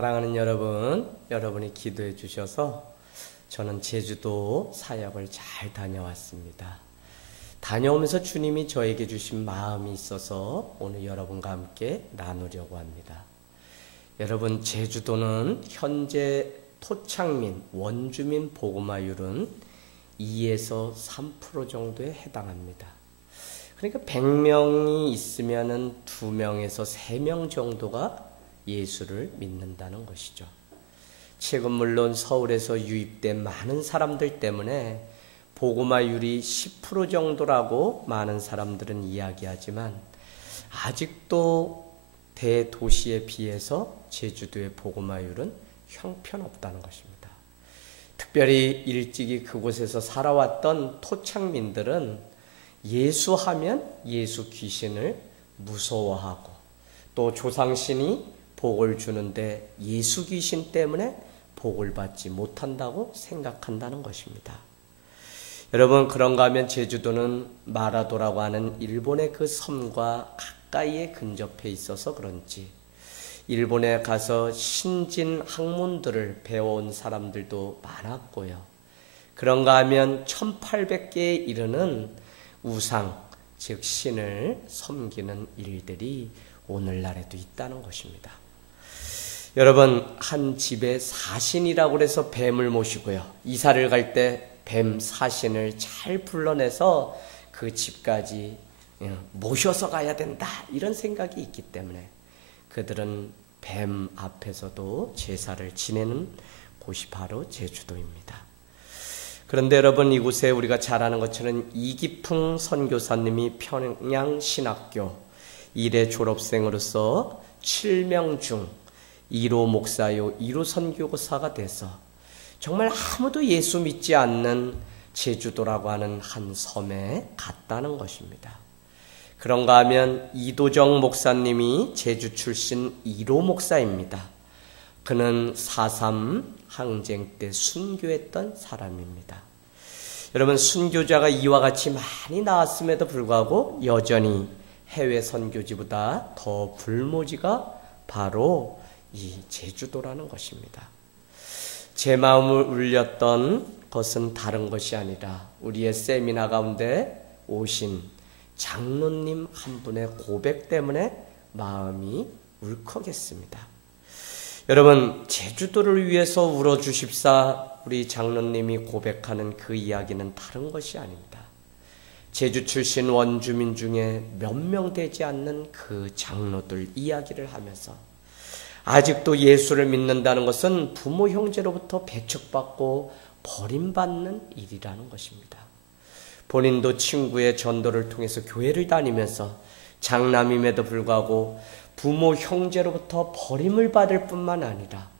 사랑하는 여러분, 여러분이 기도해 주셔서 저는 제주도 사역을 잘 다녀왔습니다. 다녀오면서 주님이 저에게 주신 마음이 있어서 오늘 여러분과 함께 나누려고 합니다. 여러분, 제주도는 현재 토착민, 원주민 보고마율은 2에서 3% 정도에 해당합니다. 그러니까 100명이 있으면 2명에서 3명 정도가 예수를 믿는다는 것이죠. 최근 물론 서울에서 유입된 많은 사람들 때문에 보고마율이 10% 정도라고 많은 사람들은 이야기하지만 아직도 대도시에 비해서 제주도의 보고마율은 형편없다는 것입니다. 특별히 일찍이 그곳에서 살아왔던 토착민들은 예수하면 예수 귀신을 무서워하고 또 조상신이 복을 주는데 예수 귀신 때문에 복을 받지 못한다고 생각한다는 것입니다. 여러분, 그런가 하면 제주도는 마라도라고 하는 일본의 그 섬과 가까이에 근접해 있어서 그런지 일본에 가서 신진 학문들을 배워온 사람들도 많았고요. 그런가 하면 1800개에 이르는 우상, 즉 신을 섬기는 일들이 오늘날에도 있다는 것입니다. 여러분, 한 집에 사신이라고 해서 뱀을 모시고요. 이사를 갈 때 뱀 사신을 잘 불러내서 그 집까지 모셔서 가야 된다, 이런 생각이 있기 때문에 그들은 뱀 앞에서도 제사를 지내는 곳이 바로 제주도입니다. 그런데 여러분, 이곳에 우리가 잘 아는 것처럼 이기풍 선교사님이 평양신학교 1회 졸업생으로서 7명 중 1호 목사요 1호 선교사가 돼서 정말 아무도 예수 믿지 않는 제주도라고 하는 한 섬에 갔다는 것입니다. 그런가 하면 이도정 목사님이 제주 출신 1호 목사입니다. 그는 4.3 항쟁 때 순교했던 사람입니다. 여러분, 순교자가 이와 같이 많이 나왔음에도 불구하고 여전히 해외 선교지보다 더 불모지가 바로 이 제주도라는 것입니다. 제 마음을 울렸던 것은 다른 것이 아니라 우리의 세미나 가운데 오신 장로님 한 분의 고백 때문에 마음이 울컥했습니다. 여러분, 제주도를 위해서 울어주십사 우리 장로님이 고백하는 그 이야기는 다른 것이 아닙니다. 제주 출신 원주민 중에 몇 명 되지 않는 그 장로들 이야기를 하면서 아직도 예수를 믿는다는 것은 부모 형제로부터 배척받고 버림받는 일이라는 것입니다. 본인도 친구의 전도를 통해서 교회를 다니면서 장남임에도 불구하고 부모 형제로부터 버림을 받을 뿐만 아니라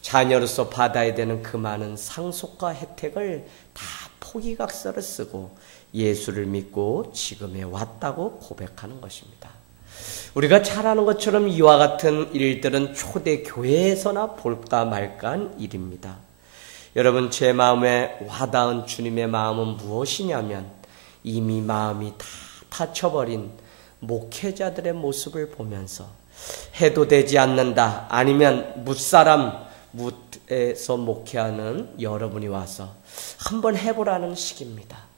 자녀로서 받아야 되는 그 많은 상속과 혜택을 다 포기각서를 쓰고 예수를 믿고 지금에 왔다고 고백하는 것입니다. 우리가 잘 아는 것처럼 이와 같은 일들은 초대 교회에서나 볼까 말까한 일입니다. 여러분, 제 마음에 와닿은 주님의 마음은 무엇이냐면 이미 마음이 다 다쳐버린 목회자들의 모습을 보면서 해도 되지 않는다, 아니면 뭇사람 뭇에서 목회하는 여러분이 와서 한번 해보라는 식입니다.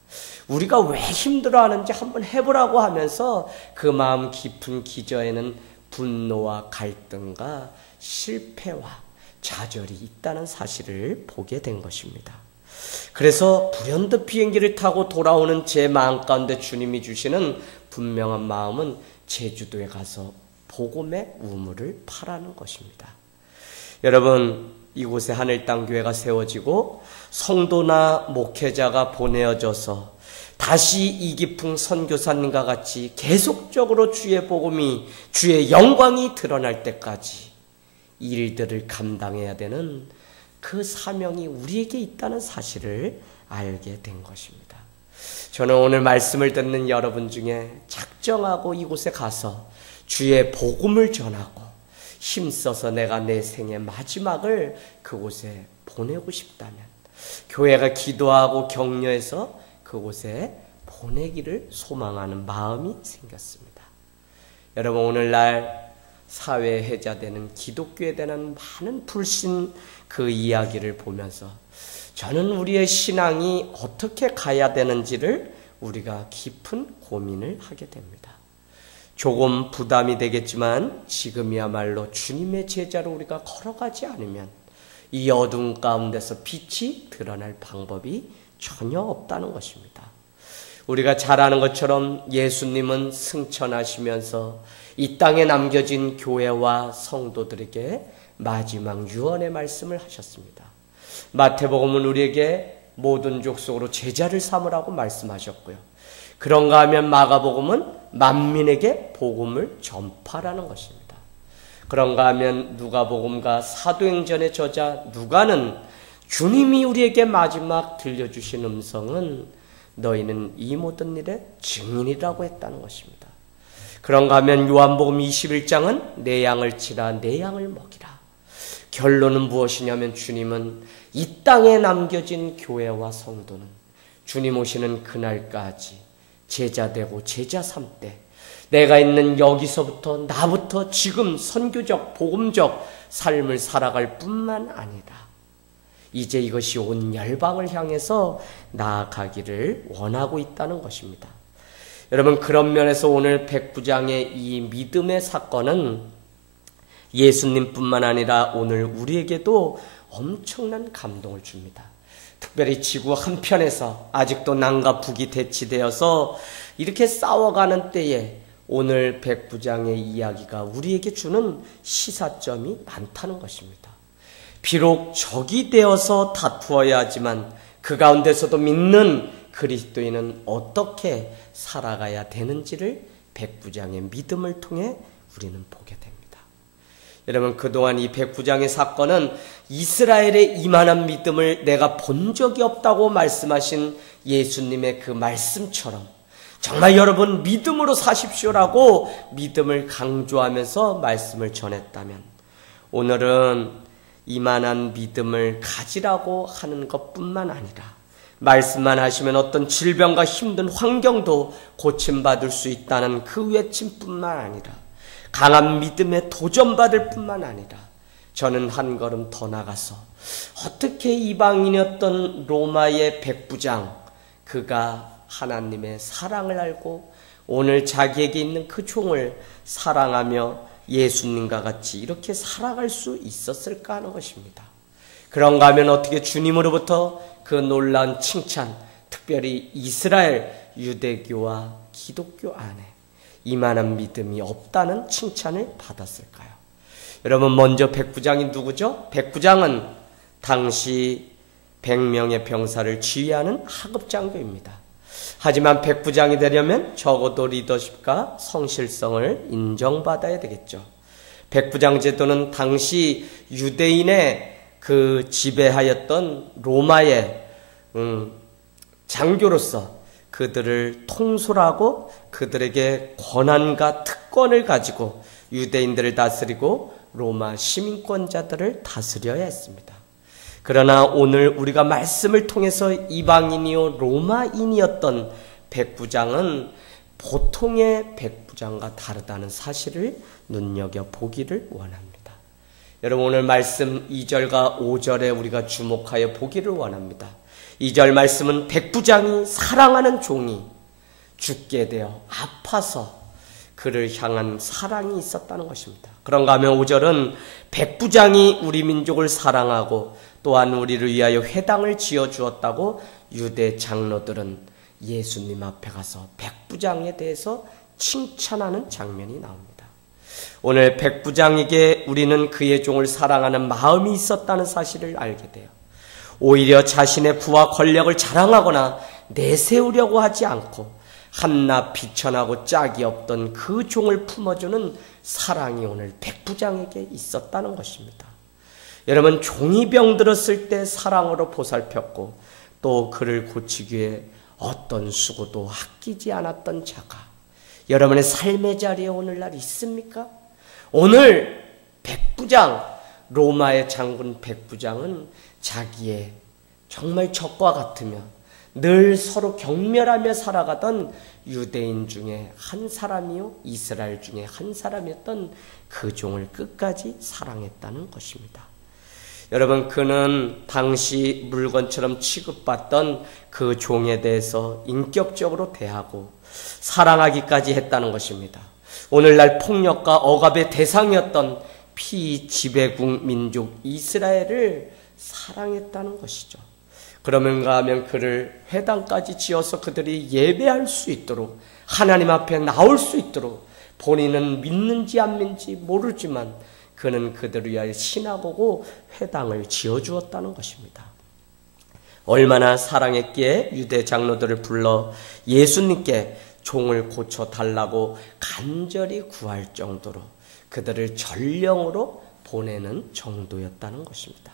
우리가 왜 힘들어하는지 한번 해보라고 하면서 그 마음 깊은 기저에는 분노와 갈등과 실패와 좌절이 있다는 사실을 보게 된 것입니다. 그래서 불현듯 비행기를 타고 돌아오는 제 마음 가운데 주님이 주시는 분명한 마음은 제주도에 가서 복음의 우물을 파라는 것입니다. 여러분, 이곳에 하늘땅교회가 세워지고 성도나 목회자가 보내어져서 다시 이기풍 선교사님과 같이 계속적으로 주의 복음이, 주의 영광이 드러날 때까지 일들을 감당해야 되는 그 사명이 우리에게 있다는 사실을 알게 된 것입니다. 저는 오늘 말씀을 듣는 여러분 중에 작정하고 이곳에 가서 주의 복음을 전하고 힘써서 내가 내 생의 마지막을 그곳에 보내고 싶다면 교회가 기도하고 격려해서 그곳에 보내기를 소망하는 마음이 생겼습니다. 여러분, 오늘날 사회 해자되는 기독교에 대한 많은 불신 그 이야기를 보면서 저는 우리의 신앙이 어떻게 가야 되는지를 우리가 깊은 고민을 하게 됩니다. 조금 부담이 되겠지만 지금이야말로 주님의 제자로 우리가 걸어가지 않으면 이 어두운 가운데서 빛이 드러날 방법이 전혀 없다는 것입니다. 우리가 잘 아는 것처럼 예수님은 승천하시면서 이 땅에 남겨진 교회와 성도들에게 마지막 유언의 말씀을 하셨습니다. 마태복음은 우리에게 모든 족속으로 제자를 삼으라고 말씀하셨고요. 그런가 하면 마가복음은 만민에게 복음을 전파라는 것입니다. 그런가 하면 누가복음과 사도행전의 저자 누가는 주님이 우리에게 마지막 들려주신 음성은 너희는 이 모든 일의 증인이라고 했다는 것입니다. 그런가 하면 요한복음 21장은 내 양을 치라 내 양을 먹이라. 결론은 무엇이냐면 주님은 이 땅에 남겨진 교회와 성도는 주님 오시는 그날까지 제자되고 제자 삼때 내가 있는 여기서부터 나부터 지금 선교적 복음적 삶을 살아갈 뿐만 아니라 이제 이것이 온 열방을 향해서 나아가기를 원하고 있다는 것입니다. 여러분, 그런 면에서 오늘 백부장의 이 믿음의 사건은 예수님뿐만 아니라 오늘 우리에게도 엄청난 감동을 줍니다. 특별히 지구 한편에서 아직도 남과 북이 대치되어서 이렇게 싸워가는 때에 오늘 백부장의 이야기가 우리에게 주는 시사점이 많다는 것입니다. 비록 적이 되어서 다투어야 하지만 그 가운데서도 믿는 그리스도인은 어떻게 살아가야 되는지를 백부장의 믿음을 통해 우리는 보게 됩니다. 여러분, 그동안 이 백부장의 사건은 이스라엘의 이만한 믿음을 내가 본 적이 없다고 말씀하신 예수님의 그 말씀처럼 정말 여러분 믿음으로 사십시오라고 믿음을 강조하면서 말씀을 전했다면 오늘은 이만한 믿음을 가지라고 하는 것뿐만 아니라 말씀만 하시면 어떤 질병과 힘든 환경도 고침받을 수 있다는 그 외침뿐만 아니라 강한 믿음에 도전받을 뿐만 아니라 저는 한 걸음 더 나가서 어떻게 이방인이었던 로마의 백부장 그가 하나님의 사랑을 알고 오늘 자기에게 있는 그 종을 사랑하며 예수님과 같이 이렇게 살아갈 수 있었을까 하는 것입니다. 그런가 하면 어떻게 주님으로부터 그 놀라운 칭찬, 특별히 이스라엘 유대교와 기독교 안에 이만한 믿음이 없다는 칭찬을 받았을까요? 여러분, 먼저 백부장이 누구죠? 백부장은 당시 100명의 병사를 지휘하는 하급장교입니다. 하지만 백부장이 되려면 적어도 리더십과 성실성을 인정받아야 되겠죠. 백부장 제도는 당시 유대인의 그 지배하였던 로마의 장교로서 그들을 통솔하고 그들에게 권한과 특권을 가지고 유대인들을 다스리고 로마 시민권자들을 다스려야 했습니다. 그러나 오늘 우리가 말씀을 통해서 이방인이요 로마인이었던 백부장은 보통의 백부장과 다르다는 사실을 눈여겨보기를 원합니다. 여러분, 오늘 말씀 2절과 5절에 우리가 주목하여 보기를 원합니다. 2절 말씀은 백부장이 사랑하는 종이 죽게 되어 아파서 그를 향한 사랑이 있었다는 것입니다. 그런가 하면 5절은 백부장이 우리 민족을 사랑하고 또한 우리를 위하여 회당을 지어주었다고 유대 장로들은 예수님 앞에 가서 백부장에 대해서 칭찬하는 장면이 나옵니다. 오늘 백부장에게 우리는 그의 종을 사랑하는 마음이 있었다는 사실을 알게 돼요. 오히려 자신의 부와 권력을 자랑하거나 내세우려고 하지 않고 한낱 비천하고 짝이 없던 그 종을 품어주는 사랑이 오늘 백부장에게 있었다는 것입니다. 여러분, 종이 병들었을 때 사랑으로 보살폈고 또 그를 고치기 위해 어떤 수고도 아끼지 않았던 자가 여러분의 삶의 자리에 오늘날 있습니까? 오늘 백부장, 로마의 장군 백부장은 자기의 정말 적과 같으며 늘 서로 경멸하며 살아가던 유대인 중에 한 사람이요 이스라엘 중에 한 사람이었던 그 종을 끝까지 사랑했다는 것입니다. 여러분, 그는 당시 물건처럼 취급받던 그 종에 대해서 인격적으로 대하고 사랑하기까지 했다는 것입니다. 오늘날 폭력과 억압의 대상이었던 피지배국 민족 이스라엘을 사랑했다는 것이죠. 그러면가 하면 그를 회당까지 지어서 그들이 예배할 수 있도록, 하나님 앞에 나올 수 있도록, 본인은 믿는지 안 믿는지 모르지만 그는 그들을 위하여 시나고고 회당을 지어주었다는 것입니다. 얼마나 사랑했기에 유대 장로들을 불러 예수님께 종을 고쳐달라고 간절히 구할 정도로 그들을 전령으로 보내는 정도였다는 것입니다.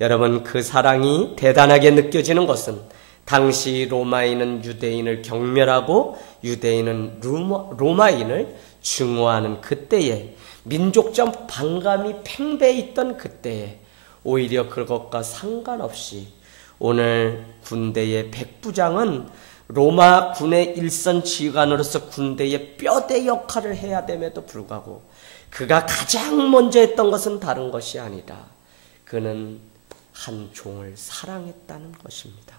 여러분, 그 사랑이 대단하게 느껴지는 것은 당시 로마인은 유대인을 경멸하고 유대인은 로마인을 증오하는 그때에, 민족적 반감이 팽배해 있던 그때에 오히려 그것과 상관없이 오늘 군대의 백부장은 로마 군의 일선 지휘관으로서 군대의 뼈대 역할을 해야 됨에도 불구하고 그가 가장 먼저 했던 것은 다른 것이 아니라 그는 한 종을 사랑했다는 것입니다.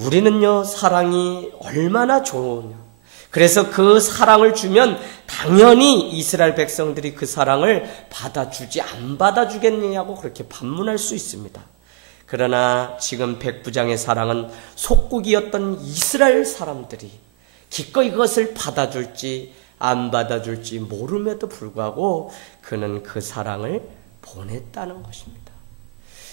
우리는요, 사랑이 얼마나 좋으냐. 그래서 그 사랑을 주면 당연히 이스라엘 백성들이 그 사랑을 받아주지 안 받아주겠느냐고 그렇게 반문할 수 있습니다. 그러나 지금 백부장의 사랑은 속국이었던 이스라엘 사람들이 기꺼이 그것을 받아줄지 안 받아줄지 모름에도 불구하고 그는 그 사랑을 보냈다는 것입니다.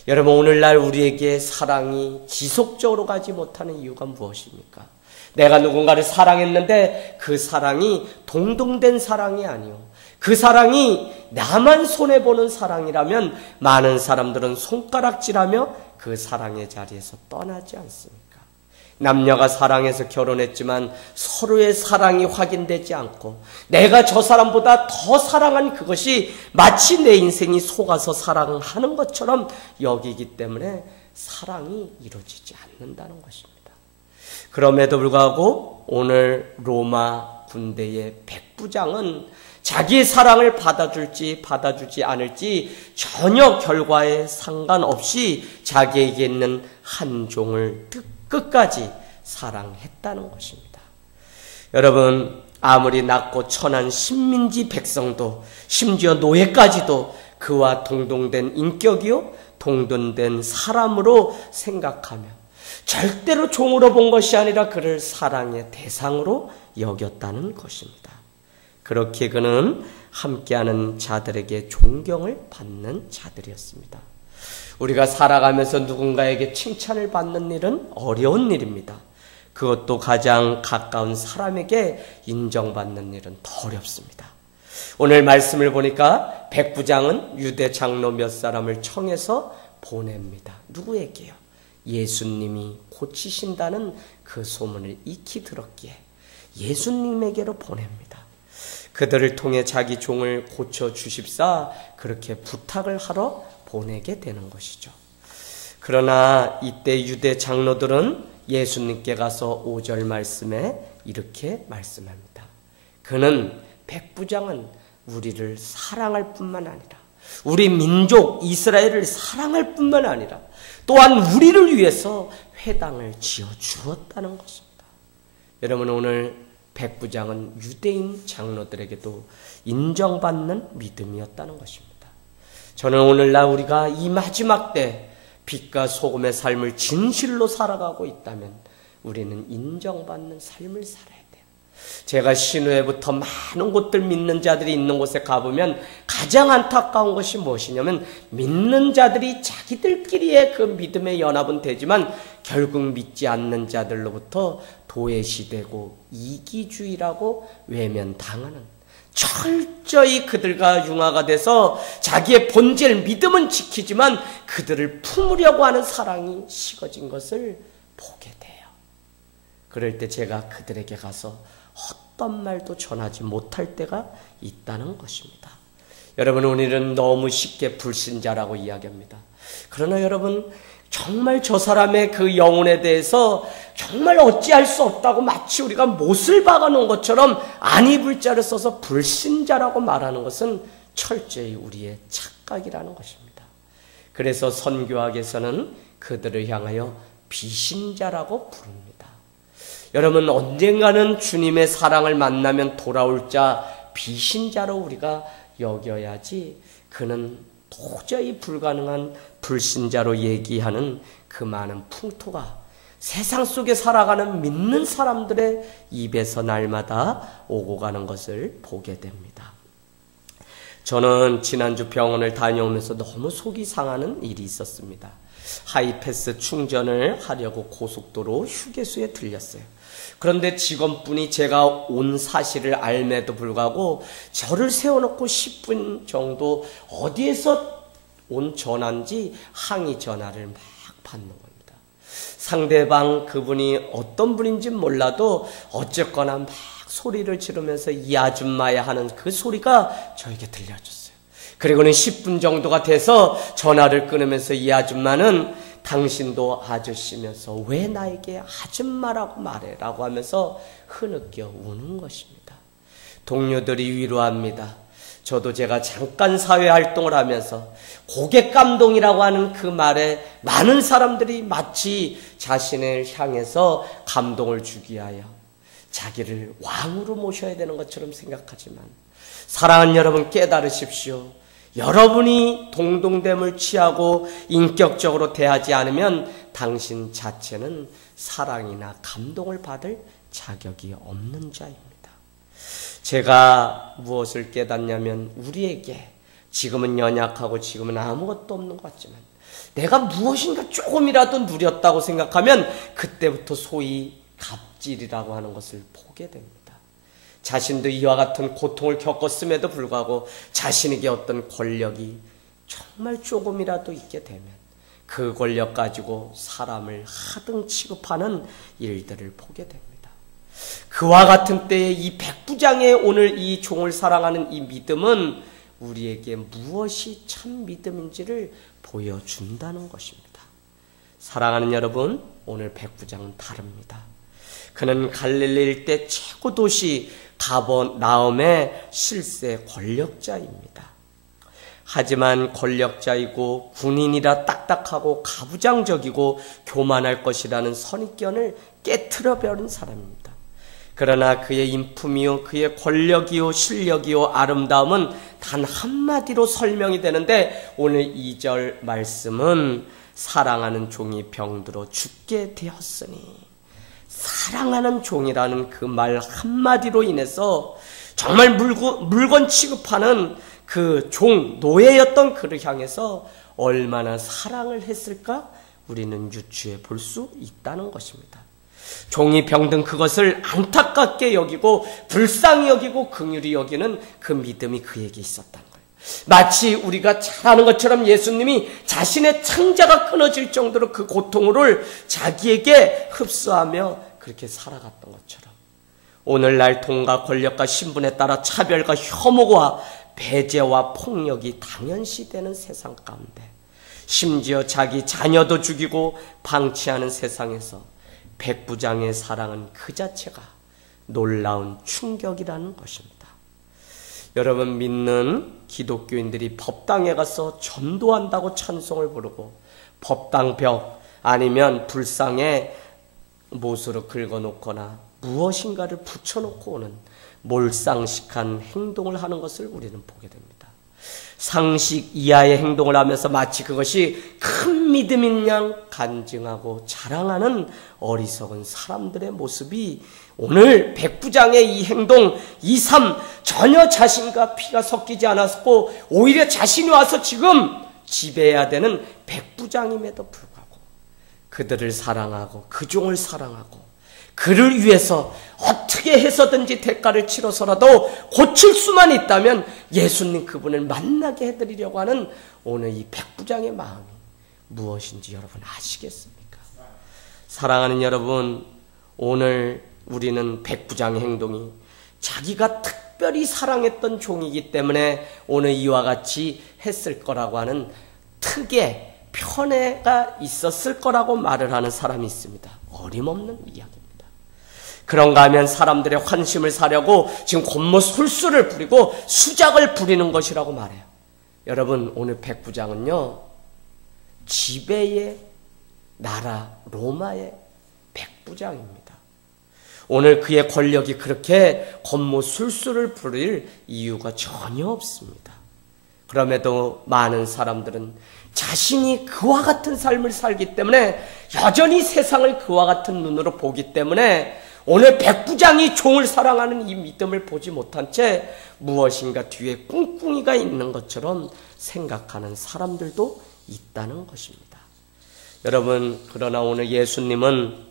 여러분, 오늘날 우리에게 사랑이 지속적으로 가지 못하는 이유가 무엇입니까? 내가 누군가를 사랑했는데 그 사랑이 동동된 사랑이 아니요, 그 사랑이 나만 손해보는 사랑이라면 많은 사람들은 손가락질하며 그 사랑의 자리에서 떠나지 않습니까? 남녀가 사랑해서 결혼했지만 서로의 사랑이 확인되지 않고 내가 저 사람보다 더 사랑한 그것이 마치 내 인생이 속아서 사랑하는 것처럼 여기기 때문에 사랑이 이루어지지 않는다는 것입니다. 그럼에도 불구하고 오늘 로마 군대의 백부장은 자기의 사랑을 받아줄지 받아주지 않을지 전혀 결과에 상관없이 자기에게 있는 한 종을 끝까지 사랑했다는 것입니다. 여러분, 아무리 낮고 천한 식민지 백성도, 심지어 노예까지도 그와 동등된 인격이요 동등된 사람으로 생각하며 절대로 종으로 본 것이 아니라 그를 사랑의 대상으로 여겼다는 것입니다. 그렇게 그는 함께하는 자들에게 존경을 받는 자들이었습니다. 우리가 살아가면서 누군가에게 칭찬을 받는 일은 어려운 일입니다. 그것도 가장 가까운 사람에게 인정받는 일은 더 어렵습니다. 오늘 말씀을 보니까 백부장은 유대 장로 몇 사람을 청해서 보냅니다. 누구에게요? 예수님이 고치신다는 그 소문을 익히 들었기에 예수님에게로 보냅니다. 그들을 통해 자기 종을 고쳐주십사 그렇게 부탁을 하러 보내게 되는 것이죠. 그러나 이때 유대 장로들은 예수님께 가서 5절 말씀에 이렇게 말씀합니다. 그는, 백부장은 우리를 사랑할 뿐만 아니라 우리 민족 이스라엘을 사랑할 뿐만 아니라 또한 우리를 위해서 회당을 지어주었다는 것입니다. 여러분, 오늘 백부장은 유대인 장로들에게도 인정받는 믿음이었다는 것입니다. 저는 오늘날 우리가 이 마지막 때 빛과 소금의 삶을 진실로 살아가고 있다면 우리는 인정받는 삶을 살아야 돼요. 제가 신후에부터 많은 곳들 믿는 자들이 있는 곳에 가보면 가장 안타까운 것이 무엇이냐면 믿는 자들이 자기들끼리의 그 믿음의 연합은 되지만 결국 믿지 않는 자들로부터 도외시되고 이기주의라고 외면당하는, 철저히 그들과 융화가 돼서 자기의 본질 믿음은 지키지만 그들을 품으려고 하는 사랑이 식어진 것을 보게 돼요. 그럴 때 제가 그들에게 가서 어떤 말도 전하지 못할 때가 있다는 것입니다. 여러분, 우리는 너무 쉽게 불신자라고 이야기합니다. 그러나 여러분, 정말 저 사람의 그 영혼에 대해서 정말 어찌할 수 없다고 마치 우리가 못을 박아놓은 것처럼 아니 불자를 써서 불신자라고 말하는 것은 철저히 우리의 착각이라는 것입니다. 그래서 선교학에서는 그들을 향하여 비신자라고 부릅니다. 여러분, 언젠가는 주님의 사랑을 만나면 돌아올 자 비신자로 우리가 여겨야지, 그는 도저히 불가능한 불신자로 얘기하는 그 많은 풍토가 세상 속에 살아가는 믿는 사람들의 입에서 날마다 오고 가는 것을 보게 됩니다. 저는 지난주 병원을 다녀오면서 너무 속이 상하는 일이 있었습니다. 하이패스 충전을 하려고 고속도로 휴게소에 들렸어요. 그런데 직원분이 제가 온 사실을 알매도 불구하고 저를 세워놓고 10분 정도 어디에서 온 전화인지 항의 전화를 막 받는 겁니다. 상대방 그분이 어떤 분인지 몰라도 어쨌거나 막 소리를 지르면서 이 아줌마야 하는 그 소리가 저에게 들려줬어요. 그리고는 10분 정도가 돼서 전화를 끊으면서 이 아줌마는 당신도 아저씨면서 왜 나에게 아줌마라고 말해라고 하면서 흐느껴 우는 것입니다. 동료들이 위로합니다. 저도 제가 잠깐 사회활동을 하면서 고객 감동이라고 하는 그 말에 많은 사람들이 마치 자신을 향해서 감동을 주기 위하여 자기를 왕으로 모셔야 되는 것처럼 생각하지만, 사랑하는 여러분, 깨달으십시오. 여러분이 동동됨을 취하고 인격적으로 대하지 않으면 당신 자체는 사랑이나 감동을 받을 자격이 없는 자입니다. 제가 무엇을 깨닫냐면, 우리에게 지금은 연약하고 지금은 아무것도 없는 것 같지만 내가 무엇인가 조금이라도 누렸다고 생각하면 그때부터 소위 갑질이라고 하는 것을 보게 됩니다. 자신도 이와 같은 고통을 겪었음에도 불구하고 자신에게 어떤 권력이 정말 조금이라도 있게 되면 그 권력 가지고 사람을 하등 취급하는 일들을 보게 됩니다. 그와 같은 때에 이 백부장의 오늘 이 종을 사랑하는 이 믿음은 우리에게 무엇이 참 믿음인지를 보여준다는 것입니다. 사랑하는 여러분, 오늘 백부장은 다릅니다. 그는 갈릴리 일대 최고 도시 가버나움의 실세 권력자입니다. 하지만 권력자이고 군인이라 딱딱하고 가부장적이고 교만할 것이라는 선입견을 깨트려버린 사람입니다. 그러나 그의 인품이요, 그의 권력이요, 실력이요, 아름다움은 단 한마디로 설명이 되는데, 오늘 2절 말씀은 사랑하는 종이 병들어 죽게 되었으니, 사랑하는 종이라는 그 말 한마디로 인해서 정말 물건 취급하는 그 종, 노예였던 그를 향해서 얼마나 사랑을 했을까 우리는 유추해 볼 수 있다는 것입니다. 종이 병든 그것을 안타깝게 여기고 불쌍히 여기고 긍휼히 여기는 그 믿음이 그에게 있었다는 거예요. 마치 우리가 잘 아는 것처럼 예수님이 자신의 창자가 끊어질 정도로 그 고통을 자기에게 흡수하며 그렇게 살아갔던 것처럼, 오늘날 돈과 권력과 신분에 따라 차별과 혐오와 배제와 폭력이 당연시되는 세상 가운데, 심지어 자기 자녀도 죽이고 방치하는 세상에서 백부장의 사랑은 그 자체가 놀라운 충격이라는 것입니다. 여러분, 믿는 기독교인들이 법당에 가서 전도한다고 찬송을 부르고 법당벽 아니면 불상에 못으로 긁어놓거나 무엇인가를 붙여놓고 오는 몰상식한 행동을 하는 것을 우리는 보게 됩니다. 상식 이하의 행동을 하면서 마치 그것이 큰 믿음인 양 간증하고 자랑하는 어리석은 사람들의 모습이 오늘 백부장의 이 행동, 이 삶, 전혀 자신과 피가 섞이지 않았고 오히려 자신이 와서 지금 지배해야 되는 백부장임에도 불구하고 그들을 사랑하고 그 종을 사랑하고 그를 위해서 어떻게 해서든지 대가를 치러서라도 고칠 수만 있다면 예수님 그분을 만나게 해드리려고 하는 오늘 이 백부장의 마음이 무엇인지 여러분 아시겠습니까? 사랑하는 여러분, 오늘 우리는 백부장의 행동이 자기가 특별히 사랑했던 종이기 때문에 오늘 이와 같이 했을 거라고 하는 특의 편애가 있었을 거라고 말을 하는 사람이 있습니다. 어림없는 이야기입니다. 그런가 하면 사람들의 환심을 사려고 지금 곤모술수를 부리고 수작을 부리는 것이라고 말해요. 여러분, 오늘 백부장은요, 지배의 나라 로마의 백부장입니다. 오늘 그의 권력이 그렇게 곤모술수를 부릴 이유가 전혀 없습니다. 그럼에도 많은 사람들은 자신이 그와 같은 삶을 살기 때문에, 여전히 세상을 그와 같은 눈으로 보기 때문에 오늘 백부장이 종을 사랑하는 이 믿음을 보지 못한 채 무엇인가 뒤에 꿍꿍이가 있는 것처럼 생각하는 사람들도 있다는 것입니다. 여러분, 그러나 오늘 예수님은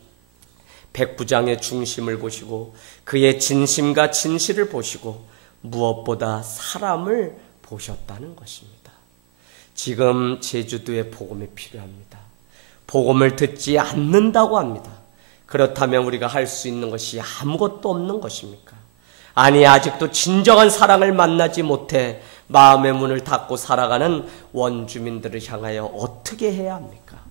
백부장의 중심을 보시고 그의 진심과 진실을 보시고 무엇보다 사람을 보셨다는 것입니다. 지금 제주도에 복음이 필요합니다. 복음을 듣지 않는다고 합니다. 그렇다면 우리가 할 수 있는 것이 아무것도 없는 것입니까? 아니, 아직도 진정한 사랑을 만나지 못해 마음의 문을 닫고 살아가는 원주민들을 향하여 어떻게 해야 합니까?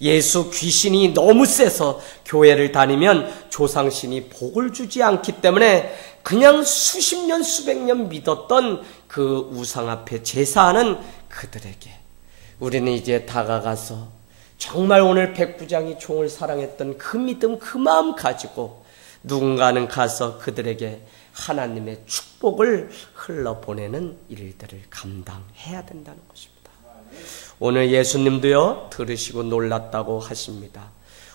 예수 귀신이 너무 세서 교회를 다니면 조상신이 복을 주지 않기 때문에 그냥 수십 년 수백 년 믿었던 그 우상 앞에 제사하는 그들에게 우리는 이제 다가가서 정말 오늘 백부장이 종을 사랑했던 그 믿음, 그 마음 가지고 누군가는 가서 그들에게 하나님의 축복을 흘러보내는 일들을 감당해야 된다는 것입니다. 오늘 예수님도요, 들으시고 놀랐다고 하십니다.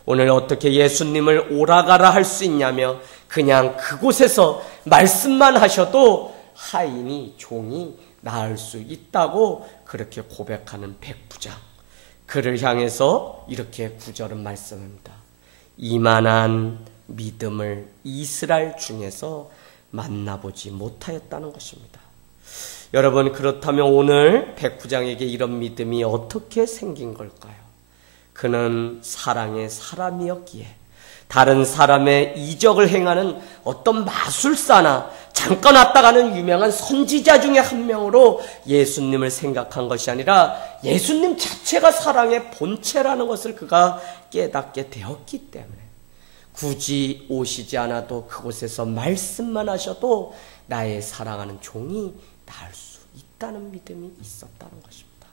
오늘 어떻게 예수님을 오라가라 할 수 있냐며 그냥 그곳에서 말씀만 하셔도 하인이, 종이 나을 수 있다고 그렇게 고백하는 백부장. 그를 향해서 이렇게 구절은 말씀합니다. 이만한 믿음을 이스라엘 중에서 만나보지 못하였다는 것입니다. 여러분, 그렇다면 오늘 백부장에게 이런 믿음이 어떻게 생긴 걸까요? 그는 사랑의 사람이었기에 다른 사람의 이적을 행하는 어떤 마술사나 잠깐 왔다 가는 유명한 선지자 중에 한 명으로 예수님을 생각한 것이 아니라 예수님 자체가 사랑의 본체라는 것을 그가 깨닫게 되었기 때문에 굳이 오시지 않아도 그곳에서 말씀만 하셔도 나의 사랑하는 종이 나을 수 있다는 믿음이 있었다는 것입니다.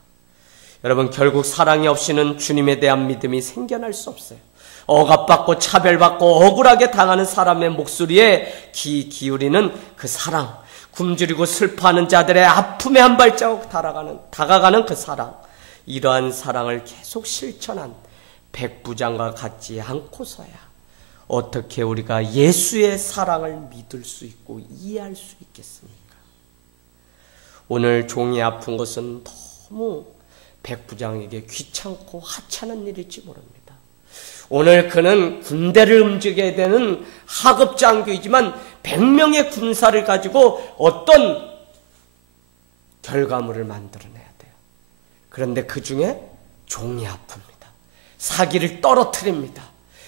여러분, 결국 사랑이 없이는 주님에 대한 믿음이 생겨날 수 없어요. 억압받고 차별받고 억울하게 당하는 사람의 목소리에 귀 기울이는 그 사랑, 굶주리고 슬퍼하는 자들의 아픔에 한 발자국 다가가는 그 사랑, 이러한 사랑을 계속 실천한 백부장과 같지 않고서야 어떻게 우리가 예수의 사랑을 믿을 수 있고 이해할 수 있겠습니까? 오늘 종이 아픈 것은 너무 백부장에게 귀찮고 하찮은 일일지 모릅니다. 오늘 그는 군대를 움직여야 되는 하급 장교이지만 100명의 군사를 가지고 어떤 결과물을 만들어내야 돼요. 그런데 그 중에 종이 아픕니다. 사기를 떨어뜨립니다.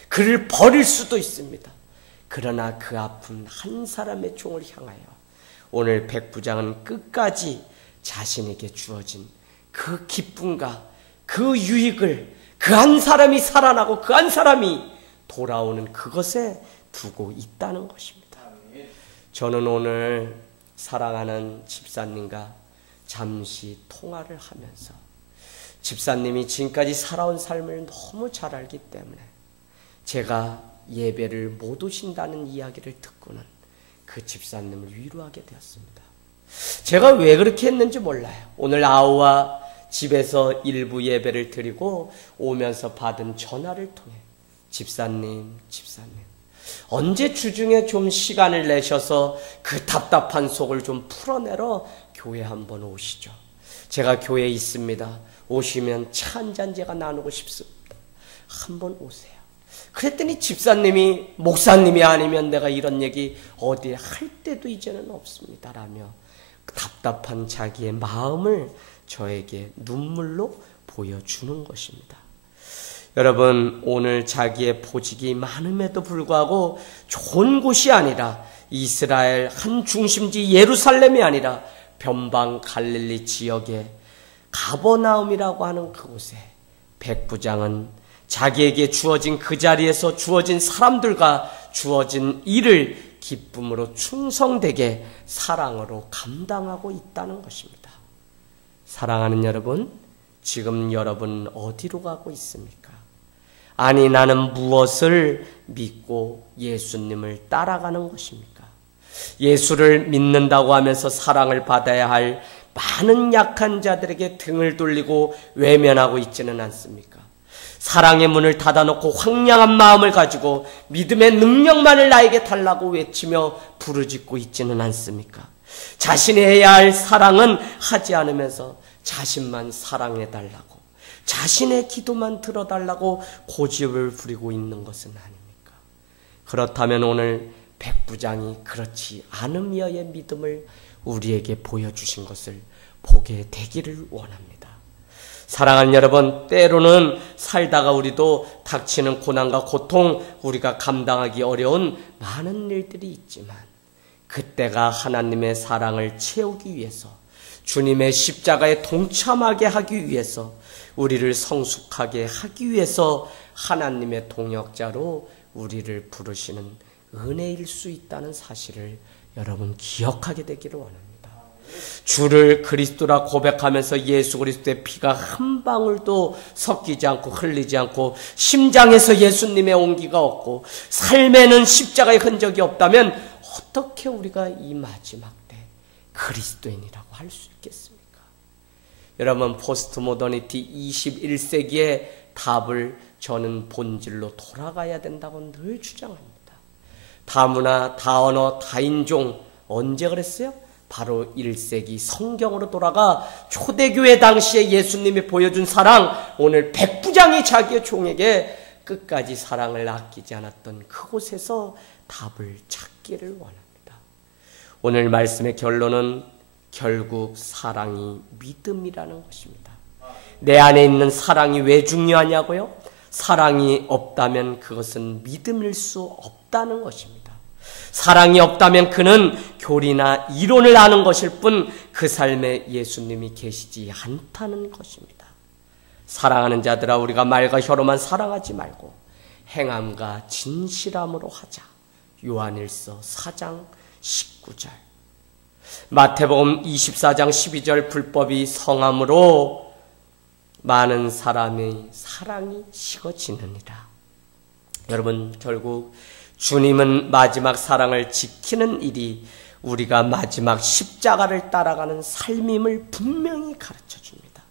그를 버릴 수도 있습니다. 그러나 그 아픈 한 사람의 종을 향하여 오늘 백부장은 끝까지 자신에게 주어진 그 기쁨과 그 유익을 그 한 사람이 살아나고 그 한 사람이 돌아오는 그것에 두고 있다는 것입니다. 저는 오늘 사랑하는 집사님과 잠시 통화를 하면서 집사님이 지금까지 살아온 삶을 너무 잘 알기 때문에 제가 예배를 못 오신다는 이야기를 듣고는 그 집사님을 위로하게 되었습니다. 제가 왜 그렇게 했는지 몰라요. 오늘 아우와 집에서 일부 예배를 드리고 오면서 받은 전화를 통해 집사님 언제 주중에 좀 시간을 내셔서 그 답답한 속을 좀 풀어내러 교회 한번 오시죠. 제가 교회에 있습니다. 오시면 차 한 잔 제가 나누고 싶습니다. 한번 오세요. 그랬더니 집사님이 목사님이 아니면 내가 이런 얘기 어디에 할 때도 이제는 없습니다 라며 답답한 자기의 마음을 저에게 눈물로 보여주는 것입니다. 여러분, 오늘 자기의 보직이 많음에도 불구하고 좋은 곳이 아니라 이스라엘 한 중심지 예루살렘이 아니라 변방 갈릴리 지역의 가버나움이라고 하는 그곳에 백부장은 자기에게 주어진 그 자리에서 주어진 사람들과 주어진 일을 기쁨으로 충성되게 사랑으로 감당하고 있다는 것입니다. 사랑하는 여러분, 지금 여러분 어디로 가고 있습니까? 아니, 나는 무엇을 믿고 예수님을 따라가는 것입니까? 예수를 믿는다고 하면서 사랑을 받아야 할 많은 약한 자들에게 등을 돌리고 외면하고 있지는 않습니까? 사랑의 문을 닫아놓고 황량한 마음을 가지고 믿음의 능력만을 나에게 달라고 외치며 부르짖고 있지는 않습니까? 자신이 해야 할 사랑은 하지 않으면서 자신만 사랑해달라고, 자신의 기도만 들어달라고 고집을 부리고 있는 것은 아닙니까? 그렇다면 오늘 백부장이 그렇지 않음이어의 믿음을 우리에게 보여주신 것을 보게 되기를 원합니다. 사랑하는 여러분, 때로는 살다가 우리도 닥치는 고난과 고통, 우리가 감당하기 어려운 많은 일들이 있지만 그때가 하나님의 사랑을 채우기 위해서, 주님의 십자가에 동참하게 하기 위해서, 우리를 성숙하게 하기 위해서 하나님의 동역자로 우리를 부르시는 은혜일 수 있다는 사실을 여러분 기억하게 되기를 원합니다. 주를 그리스도라 고백하면서 예수 그리스도의 피가 한 방울도 섞이지 않고 흘리지 않고 심장에서 예수님의 온기가 없고 삶에는 십자가의 흔적이 없다면 어떻게 우리가 이 마지막 때 그리스도인이라고 할 수 있겠습니까? 여러분, 포스트 모더니티 21세기의 답을 저는 본질로 돌아가야 된다고 늘 주장합니다. 다문화, 다언어, 다인종, 언제 그랬어요? 바로 1세기 성경으로 돌아가 초대교회 당시에 예수님이 보여준 사랑, 오늘 백부장이 자기의 종에게 끝까지 사랑을 아끼지 않았던 그곳에서 답을 찾기를 원합니다. 오늘 말씀의 결론은 결국 사랑이 믿음이라는 것입니다. 내 안에 있는 사랑이 왜 중요하냐고요? 사랑이 없다면 그것은 믿음일 수 없다는 것입니다. 사랑이 없다면 그는 교리나 이론을 아는 것일 뿐 그 삶에 예수님이 계시지 않다는 것입니다. 사랑하는 자들아, 우리가 말과 혀로만 사랑하지 말고 행함과 진실함으로 하자. 요한일서 4장 19절. 마태복음 24장 12절, 불법이 성함으로 많은 사람의 사랑이 식어지느니라. 여러분, 결국 주님은 마지막 사랑을 지키는 일이 우리가 마지막 십자가를 따라가는 삶임을 분명히 가르쳐 줍니다.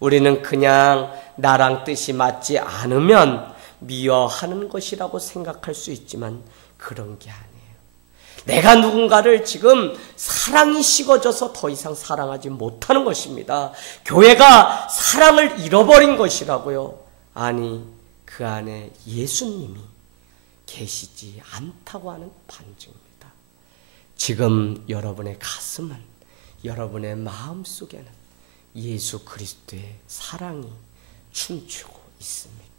우리는 그냥 나랑 뜻이 맞지 않으면 미워하는 것이라고 생각할 수 있지만 그런 게 아니에요. 내가 누군가를 지금 사랑이 식어져서 더 이상 사랑하지 못하는 것입니다. 교회가 사랑을 잃어버린 것이라고요. 아니, 그 안에 예수님이 계시지 않다고 하는 반증입니다. 지금 여러분의 가슴은, 여러분의 마음속에는 예수 그리스도의 사랑이 춤추고 있습니다.